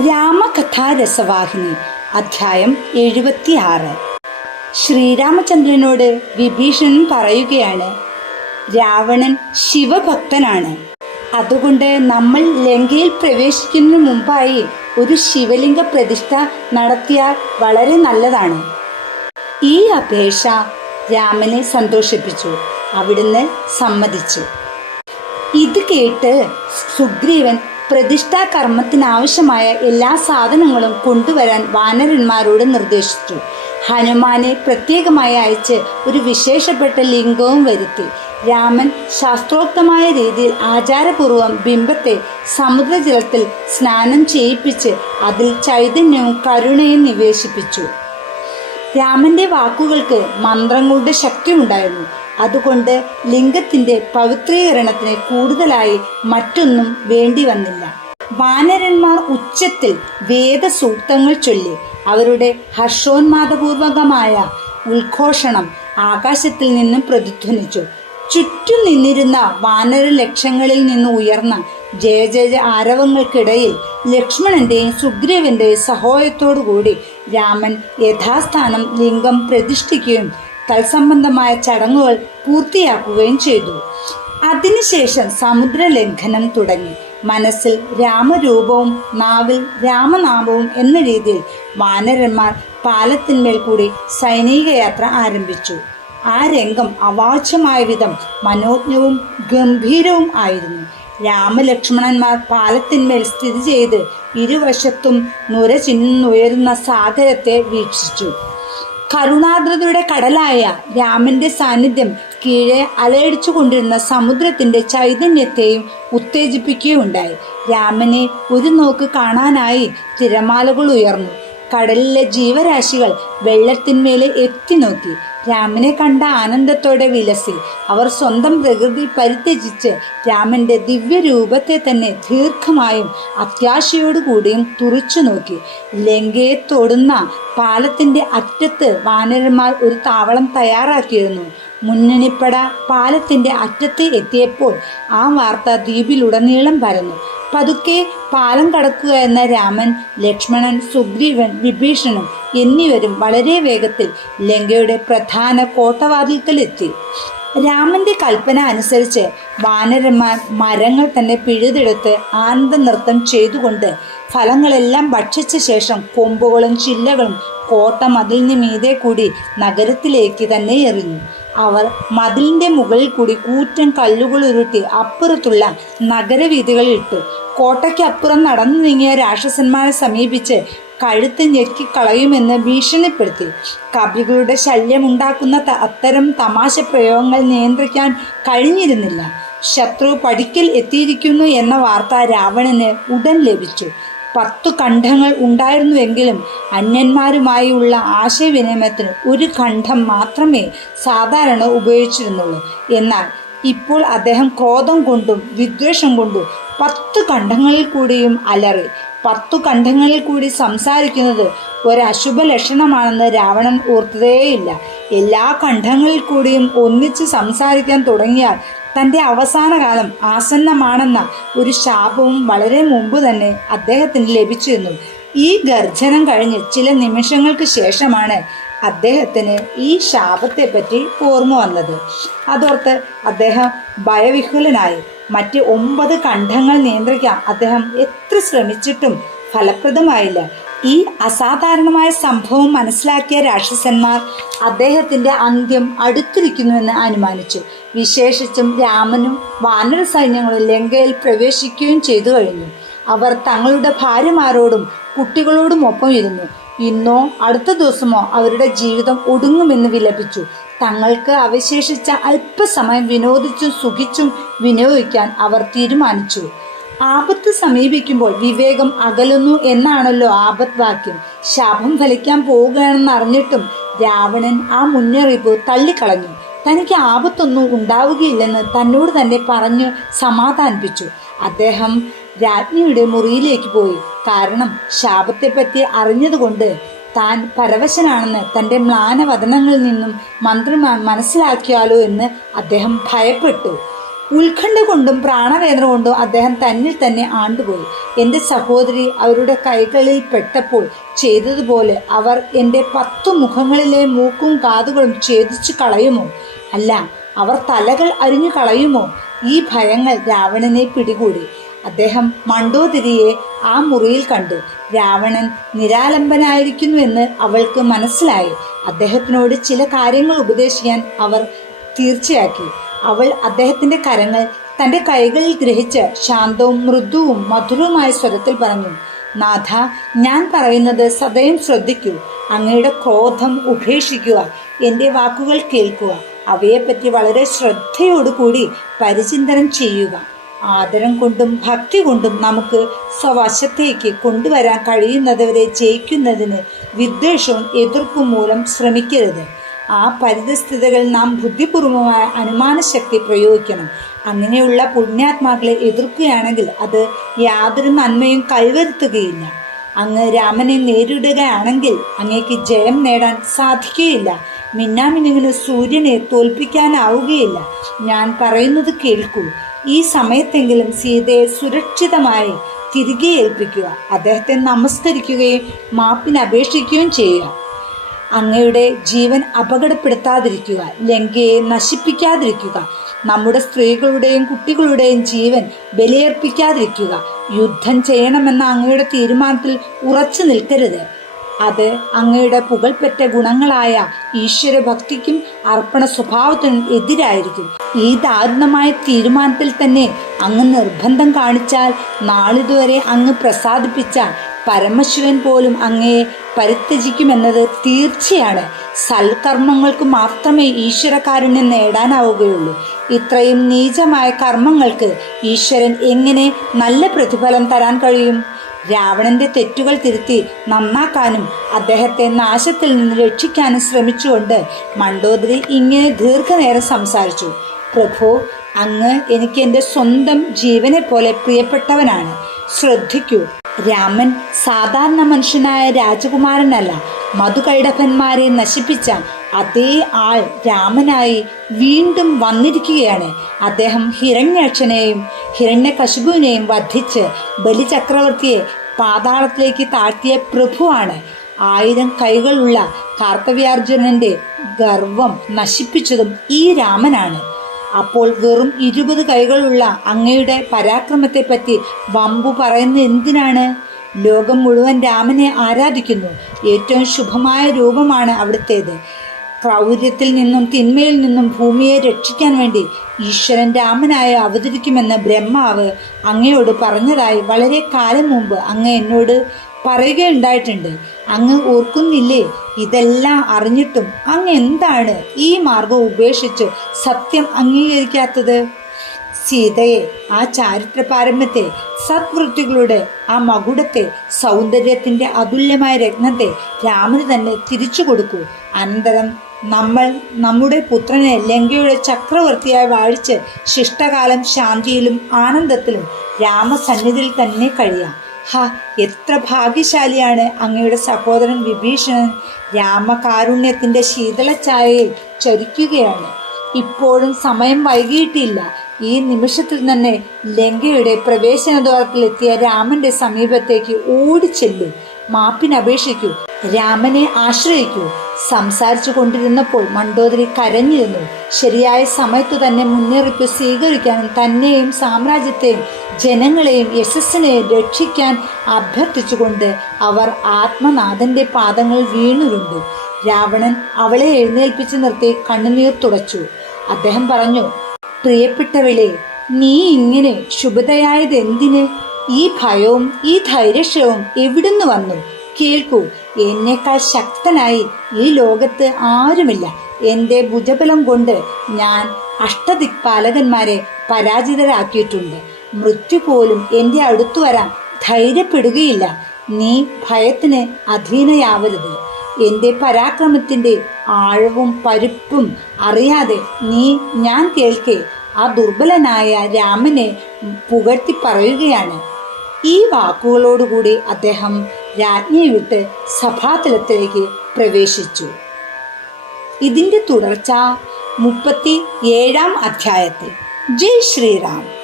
രാമകഥാരസവാഹിനി അധ്യായം 76. ശ്രീരാമചന്ദ്രനോട് വിഭീഷണൻ പറയുകയാണ്, രാവണൻ ശിവഭക്തനാണ്. അതുകൊണ്ട് നമ്മൾ ലങ്കയിൽ പ്രവേശിക്കുന്നതിന് മുമ്പായി ഒരു ശിവലിംഗ പ്രതിഷ്ഠ നടത്തിയാൽ വളരെ നല്ലതാണ്. ഈ അപേക്ഷ രാമനെ സന്തോഷിപ്പിച്ചു. അവിടുന്ന് സമ്മതിച്ചു. ഇത് കേട്ട് സുഗ്രീവൻ പ്രതിഷ്ഠാ കർമ്മത്തിനാവശ്യമായ എല്ലാ സാധനങ്ങളും കൊണ്ടുവരാൻ വാനരന്മാരോട് നിർദ്ദേശിച്ചു. ഹനുമാനെ പ്രത്യേകമായി അയച്ച് ഒരു വിശേഷപ്പെട്ട ലിംഗവും വരുത്തി. രാമൻ ശാസ്ത്രോക്തമായ രീതിയിൽ ആചാരപൂർവം ബിംബത്തെ സമുദ്രജലത്തിൽ സ്നാനം ചെയ്യിപ്പിച്ച് അതിൽ ചൈതന്യവും കരുണയും നിവേശിപ്പിച്ചു. രാമന്റെ വാക്കുകൾക്ക് മന്ത്രങ്ങളുടെ ശക്തി ഉണ്ടായിരുന്നു. അതുകൊണ്ട് ലിംഗത്തിന്റെ പവിത്രീകരണത്തിന് കൂടുതലായി മറ്റൊന്നും വേണ്ടി വന്നില്ല. വാനരന്മാർ ഉച്ചത്തിൽ വേദസൂക്തങ്ങൾ ചൊല്ലി അവരുടെ ഹർഷോന്മാദപൂർവകമായ ഉദ്ഘോഷണം ആകാശത്തിൽ നിന്നും പ്രതിധ്വനിച്ചു. ചുറ്റും നിന്നിരുന്ന വാനര ലക്ഷങ്ങളിൽ നിന്ന് ഉയർന്ന ജയ ജയ ആരവങ്ങൾക്കിടയിൽ ലക്ഷ്മണന്റെയും സുഗ്രീവന്റെയും സഹായത്തോടുകൂടി രാമൻ യഥാസ്ഥാനം ലിംഗം പ്രതിഷ്ഠിക്കുകയും തത്സംബന്ധമായ ചടങ്ങുകൾ പൂർത്തിയാക്കുകയും ചെയ്തു. അതിനുശേഷം സമുദ്രലംഘനം തുടങ്ങി. മനസ്സിൽ രാമരൂപവും നാവിൽ രാമനാമവും എന്ന രീതിയിൽ വാനരന്മാർ പാലത്തിന്മേൽ കൂടി സൈനിക യാത്ര ആരംഭിച്ചു. ആ രംഗം അവാച്യമായ വിധം മനോജ്ഞവും ഗംഭീരവും ആയിരുന്നു. രാമലക്ഷ്മണന്മാർ പാലത്തിന്മേൽ സ്ഥിതി ചെയ്ത് ഇരുവശത്തും നുര ചിന്നുയരുന്ന സാഗരത്തെ വീക്ഷിച്ചു. കരുണാദ്രതയുടെ കടലായ രാമന്റെ സാന്നിധ്യം കീഴെ അലയടിച്ചു കൊണ്ടിരുന്ന സമുദ്രത്തിന്റെ ചൈതന്യത്തെയും ഉത്തേജിപ്പിക്കുകയുണ്ടായി. രാമനെ ഒരു നോക്ക് കാണാനായി തിരമാലകൾ ഉയർന്നു. കടലിലെ ജീവരാശികൾ വെള്ളത്തിന്മേലെ എത്തി നോക്കി. രാമനെ കണ്ട ആനന്ദത്തോടെ വിലസി. അവർ സ്വന്തം പ്രകൃതി പരിത്യജിച്ച് രാമന്റെ ദിവ്യരൂപത്തെ തന്നെ ദീർഘമായും അത്യാശയോടുകൂടിയും തുറിച്ചു നോക്കി. ലങ്കയെ തൊടുന്ന പാലത്തിന്റെ അറ്റത്ത് വാനരന്മാർ ഒരു താവളം തയ്യാറാക്കിയിരുന്നു. മുന്നണിപ്പട പാലത്തിന്റെ അറ്റത്ത് എത്തിയപ്പോൾ ആ വാർത്ത ദ്വീപിലുടനീളം പരന്നു. പതുക്കെ പാലം കടക്കുക എന്ന രാമൻ, ലക്ഷ്മണൻ, സുഗ്രീവൻ, വിഭീഷണൻ എന്നിവരും വളരെ വേഗത്തിൽ ലങ്കയുടെ പ്രധാന കോട്ടവാതിൽക്കലെത്തി. രാമന്റെ കൽപ്പന അനുസരിച്ച് വാനരന്മാർ മരങ്ങൾ തന്നെ പിഴുതെടുത്ത് ആനന്ദ നൃത്തം ചെയ്തുകൊണ്ട് ഫലങ്ങളെല്ലാം ഭക്ഷിച്ച ശേഷം കൊമ്പുകളും ചില്ലകളും കോട്ട മതിലിന് മീതെ കൂടി നഗരത്തിലേക്ക് തന്നെ എറിഞ്ഞു. അവർ മതിലിന്റെ മുകളിൽ കൂടി കൂറ്റൻ കല്ലുകൾ ഉരുട്ടി അപ്പുറത്തുള്ള നഗരവീഥികളിൽ ഇട്ടു. കോട്ടയ്ക്കപ്പുറം നടന്നു നീങ്ങിയ രാക്ഷസന്മാരെ സമീപിച്ച് കഴുത്ത് ഞെക്കിക്കളയുമെന്ന് ഭീഷണിപ്പെടുത്തി. കവികളുടെ ശല്യമുണ്ടാക്കുന്ന അത്തരം തമാശ പ്രയോഗങ്ങൾ നിയന്ത്രിക്കാൻ കഴിഞ്ഞിരുന്നില്ല. ശത്രു പടിക്കൽ എത്തിയിരിക്കുന്നു എന്ന വാർത്ത രാവണന് ഉടൻ ലഭിച്ചു. 10 ഖണ്ഡങ്ങൾ ഉണ്ടായിരുന്നുവെങ്കിലും അന്യന്മാരുമായുള്ള ആശയവിനിമയത്തിന് ഒരു ഖണ്ഡം മാത്രമേ സാധാരണ ഉപയോഗിച്ചിരുന്നുള്ളൂ. എന്നാൽ ഇപ്പോൾ അദ്ദേഹം ക്രോധം കൊണ്ടും വിദ്വേഷം കൊണ്ടും 10 ഖണ്ഡങ്ങളിൽ കൂടിയും അലറി. 10 ഖണ്ഡങ്ങളിൽ കൂടി സംസാരിക്കുന്നത് ഒരശുഭ ലക്ഷണമാണെന്ന് രാവണൻ ഓർത്തതേയില്ല. എല്ലാ ഖണ്ഡങ്ങളിൽ കൂടിയും ഒന്നിച്ച് സംസാരിക്കാൻ തുടങ്ങിയാൽ തൻ്റെ അവസാന കാലം ആസന്നമാണെന്ന ഒരു ശാപവും വളരെ മുമ്പ് തന്നെ അദ്ദേഹത്തിന് ലഭിച്ചിരുന്നു. ഈ ഗർജനം കഴിഞ്ഞ് ചില നിമിഷങ്ങൾക്ക് ശേഷമാണ് അദ്ദേഹത്തിന് ഈ ശാപത്തെപ്പറ്റി ഓർമ്മ വന്നത്. അതോർത്ത് അദ്ദേഹം ഭയവിഹ്വലനായി. മറ്റ് 9 ഖണ്ഡങ്ങൾ നിയന്ത്രിക്കാൻ അദ്ദേഹം എത്ര ശ്രമിച്ചിട്ടും ഫലപ്രദമായില്ല. ഈ അസാധാരണമായ സംഭവം മനസ്സിലാക്കിയ രാക്ഷസന്മാർ അദ്ദേഹത്തിന്റെ അന്ത്യം അടുത്തിരിക്കുന്നുവെന്ന് അനുമാനിച്ചു. വിശേഷിച്ചും രാമനും വാനര സൈന്യങ്ങളും ലങ്കയിൽ പ്രവേശിക്കുകയും ചെയ്തു കഴിഞ്ഞു. അവർ തങ്ങളുടെ ഭാര്യമാരോടും കുട്ടികളോടുമൊപ്പം ഇരുന്നു. ഇന്നോ അടുത്ത ദിവസമോ അവരുടെ ജീവിതം ഒടുങ്ങുമെന്ന് വിലപിച്ചു. തങ്ങൾക്ക് അവശേഷിച്ച അല്പസമയം വിനോദിച്ചും സുഖിച്ചും വിനിയോഗിക്കാൻ അവർ തീരുമാനിച്ചു. ആപത്ത് സമീപിക്കുമ്പോൾ വിവേകം അകലുന്നു എന്നാണല്ലോ ആപത്ത് വാക്യം. ശാപം ഫലിക്കാൻ പോവുകയാണെന്ന് അറിഞ്ഞിട്ടും രാവണൻ ആ മുന്നറിയിപ്പ് തള്ളിക്കളഞ്ഞു. തനിക്ക് ആപത്തൊന്നും ഉണ്ടാവുകയില്ലെന്ന് തന്നോട് തന്നെ പറഞ്ഞു സമാധാനിപ്പിച്ചു. അദ്ദേഹം രാജ്ഞിയുടെ മുറിയിലേക്ക് പോയി. കാരണം ശാപത്തെപ്പറ്റി അറിഞ്ഞതുകൊണ്ട് താൻ പരവശനാണെന്ന് തൻ്റെ മ്ലാനവദനങ്ങളിൽ നിന്നും മന്ത്രിമാൻ മനസ്സിലാക്കിയാലോ എന്ന് അദ്ദേഹം ഭയപ്പെട്ടു. ഉത്കണ്ഠ കൊണ്ടും പ്രാണവേദന കൊണ്ടും അദ്ദേഹം തന്നിൽ തന്നെ ആണ്ടുപോയി. എൻ്റെ സഹോദരി അവരുടെ കൈകളിൽ പെട്ടപ്പോൾ ചെയ്തതുപോലെ അവർ എൻ്റെ 10 മുഖങ്ങളിലെ മൂക്കും കാതുകളും ഛേദിച്ചു കളയുമോ? അല്ല, അവർ തലകൾ അരിഞ്ഞു കളയുമോ? ഈ ഭയങ്ങൾ രാവണനെ പിടികൂടി. അദ്ദേഹം മണ്ഡോദരിയെ ആ മുറിയിൽ കണ്ടു. രാവണൻ നിരാലംബനായിരിക്കുന്നുവെന്ന് അവൾക്ക് മനസ്സിലായി. അദ്ദേഹത്തിനോട് ചില കാര്യങ്ങൾ ഉപദേശിക്കാൻ അവർ തീർച്ചയാക്കി. അവൾ അദ്ദേഹത്തിൻ്റെ കരങ്ങൾ തൻ്റെ കൈകളിൽ ഗ്രഹിച്ച് ശാന്തവും മൃദുവും മധുരവുമായ സ്വരത്തിൽ പറഞ്ഞു, നാഥ, ഞാൻ പറയുന്നത് സദയം ശ്രദ്ധിക്കൂ. അങ്ങയുടെ ക്രോധം ഉപേക്ഷിക്കുക. എൻ്റെ വാക്കുകൾ കേൾക്കുക. അവയെപ്പറ്റി വളരെ ശ്രദ്ധയോടുകൂടി പരിചിന്തനം ചെയ്യുക. ആദരം കൊണ്ടും ഭക്തി കൊണ്ടും നമുക്ക് സ്വവശത്തേക്ക് കൊണ്ടുവരാൻ കഴിയുന്നവരെ ജയിക്കുന്നതിന് വിദ്വേഷവും എതിർപ്പും മൂലം ശ്രമിക്കരുത്. ആ പരിതസ്ഥിതികൾ നാം ബുദ്ധിപൂർവമായ അനുമാനശക്തി പ്രയോഗിക്കണം. അങ്ങനെയുള്ള പുണ്യാത്മാക്കളെ എതിർക്കുകയാണെങ്കിൽ അത് യാതൊരു നന്മയും കൈവരുത്തുകയില്ല. അങ്ങ് രാമനെ നേരിടുകയാണെങ്കിൽ അങ്ങേക്ക് ജയം നേടാൻ സാധിക്കുകയില്ല. മിന്നാമിനുങ്ങിന് സൂര്യനെ തോൽപ്പിക്കാനാവുകയില്ല. ഞാൻ പറയുന്നത് കേൾക്കൂ. ഈ സമയത്തെങ്കിലും സീതയെ സുരക്ഷിതമായി തിരികെ ഏൽപ്പിക്കുക. അദ്ദേഹത്തെ നമസ്കരിക്കുകയും മാപ്പിന് അപേക്ഷിക്കുകയും ചെയ്യുക. അങ്ങയുടെ ജീവൻ അപകടപ്പെടുത്താതിരിക്കുക. ലങ്കയെ നശിപ്പിക്കാതിരിക്കുക. നമ്മുടെ സ്ത്രീകളുടെയും കുട്ടികളുടെയും ജീവൻ ബലിയർപ്പിക്കാതിരിക്കുക. യുദ്ധം ചെയ്യണമെന്ന അങ്ങയുടെ തീരുമാനത്തിൽ ഉറച്ചു നിൽക്കരുത്. അത് അങ്ങയുടെ പുകൾപ്പെട്ട ഗുണങ്ങളായ ഈശ്വരഭക്തിക്കും അർപ്പണ സ്വഭാവത്തിനും എതിരായിരിക്കും. ഈ ദാരുണമായ തീരുമാനത്തിൽ തന്നെ അങ്ങ് നിർബന്ധം കാണിച്ചാൽ നാളിതുവരെ അങ്ങ് പ്രസാദിപ്പിച്ച പരമശിവൻ പോലും അങ്ങയെ പരിത്യജിക്കുമെന്നത് തീർച്ചയാണ്. സൽക്കർമ്മങ്ങൾക്ക് മാത്രമേ ഈശ്വരകാരുണ്യം നേടാനാവുകയുള്ളൂ. ഇത്രയും നീചമായ കർമ്മങ്ങൾക്ക് ഈശ്വരൻ എങ്ങനെ നല്ല പ്രതിഫലം തരാൻ കഴിയും? രാവണന്റെ തെറ്റുകൾ തിരുത്തി നന്നാക്കാനും അദ്ദേഹത്തെ നാശത്തിൽ നിന്ന് രക്ഷിക്കാനും ശ്രമിച്ചുകൊണ്ട് മണ്ഡോദരി ഇങ്ങനെ ദീർഘനേരം സംസാരിച്ചു. പ്രഭു, അങ്ങ് എനിക്ക് എൻ്റെ സ്വന്തം ജീവനെ പോലെ പ്രിയപ്പെട്ടവനാണ്. ശ്രദ്ധിക്കൂ, രാമൻ സാധാരണ മനുഷ്യനായ രാജകുമാരനല്ല. മധുകൈടഭന്മാരെ നശിപ്പിച്ച അതേ ആൾ രാമനായി വീണ്ടും വന്നിരിക്കുകയാണ്. അദ്ദേഹം ഹിരണ്യാക്ഷനെയും ഹിരണ്യകശിപുവിനെയും വധിച്ച് ബലിചക്രവർത്തിയെ പാതാളത്തിലേക്ക് താഴ്ത്തിയ പ്രഭുവാണ്. 1000 കൈകളുള്ള കാർത്തവ്യാർജുനന്റെ ഗർവം നശിപ്പിച്ചതും ഈ രാമനാണ്. അപ്പോൾ വെറും 20 കൈകളുള്ള അങ്ങയുടെ പരാക്രമത്തെപ്പറ്റി വമ്പു പറയുന്ന എന്തിനാണ്? ലോകം മുഴുവൻ രാമനെ ആരാധിക്കുന്നു. ഏറ്റവും ശുഭമായ രൂപമാണ് അവിടുത്തേത്. ക്രൗര്യത്തിൽ നിന്നും തിന്മയിൽ നിന്നും ഭൂമിയെ രക്ഷിക്കാൻ വേണ്ടി ഈശ്വരൻ രാമനായി അവതരിക്കുമെന്ന് ബ്രഹ്മാവ് അങ്ങയോട് പറഞ്ഞതായി വളരെ കാലം മുമ്പ് അങ്ങ് എന്നോട് പറയുകയുണ്ടായിട്ടുണ്ട്. അങ്ങ് ഓർക്കുന്നില്ലേ? ഇതെല്ലാം അറിഞ്ഞിട്ടും അങ്ങ് എന്താണ് ഈ മാർഗം ഉപേക്ഷിച്ച് സത്യം അംഗീകരിക്കാത്തത്? സീതയെ, ആ ചാരിത്ര പാരമ്യത്തെ, സദ്വൃത്തികളുടെ ആ മകുടത്തെ, സൗന്ദര്യത്തിൻ്റെ അതുല്യമായ രത്നത്തെ രാമന് തന്നെ തിരിച്ചു കൊടുക്കൂ. അനന്തരം നമ്മൾ നമ്മുടെ പുത്രനെ ലങ്കയുടെ ചക്രവർത്തിയായി വാഴിച്ച് ശിഷ്ടകാലം ശാന്തിയിലും ആനന്ദത്തിലും രാമസന്നിധിയിൽ തന്നെ കഴിയാം. എത്ര ഭാഗ്യശാലിയാണ് അങ്ങയുടെ സഹോദരൻ വിഭീഷണൻ. രാമകാരുണ്യത്തിൻ്റെ ശീതളഛായയിൽ ചരിക്കുകയാണ്. ഇപ്പോഴും സമയം വൈകിയിട്ടില്ല. ഈ നിമിഷത്തിൽ തന്നെ ലങ്കയുടെ പ്രവേശനദ്വാരത്തിലെത്തിയ രാമന്റെ സമീപത്തേക്ക് ഓടിച്ചെല്ലൂ. മാപ്പിനപേക്ഷിക്കൂ. രാമനെ ആശ്രയിക്കൂ. സംസാരിച്ചു കൊണ്ടിരുന്നപ്പോൾ മണ്ഡോദരി കരഞ്ഞിരുന്നു. ശരിയായ സമയത്തു തന്നെ മുന്നറിയിപ്പ് സ്വീകരിക്കാനും തന്നെയും സാമ്രാജ്യത്തെയും ജനങ്ങളെയും യശസ്സിനെയും രക്ഷിക്കാൻ അഭ്യർത്ഥിച്ചുകൊണ്ട് അവർ ആത്മനാഥന്റെ പാദങ്ങളിൽ വീണുരുണ്ടു. രാവണൻ അവളെ എഴുന്നേൽപ്പിച്ച് നിർത്തി കണ്ണുനീർ തുടച്ചു. അദ്ദേഹം പറഞ്ഞു, പ്രിയപ്പെട്ടവളെ, നീ ഇങ്ങനെ ശുഭതയായത് എന്തിന്? ഈ ഭയവും ഈ ധൈര്യക്ഷവും എവിടുന്ന് വന്നു? കേൾക്കൂ, എന്നേക്കാൾ ശക്തനായി ഈ ലോകത്ത് ആരുമില്ല. എൻ്റെ ഭുജബലം കൊണ്ട് ഞാൻ അഷ്ടദിക്പാലകന്മാരെ പരാജിതരാക്കിയിട്ടുണ്ട്. മൃത്യു പോലും എൻ്റെ അടുത്തു വരാൻ ധൈര്യപ്പെടുകയില്ല. നീ ഭയത്തിന് അധീനയാവരുത്. എൻ്റെ പരാക്രമത്തിൻ്റെ ആഴവും പരുപ്പും അറിയാതെ ഞാൻ കേൾക്കെ ആ ദുർബലനായ രാമനെ പുകഴ്ത്തി പറയുകയാണ്. ഈ വാക്കുകളോടുകൂടി അദ്ദേഹം രാജ്ഞിയെ വിട്ട് സഭാതലത്തിലേക്ക് പ്രവേശിച്ചു. ഇതിൻ്റെ തുടർച്ച 37-ാം അധ്യായത്തിൽ. ജയ് ശ്രീറാം.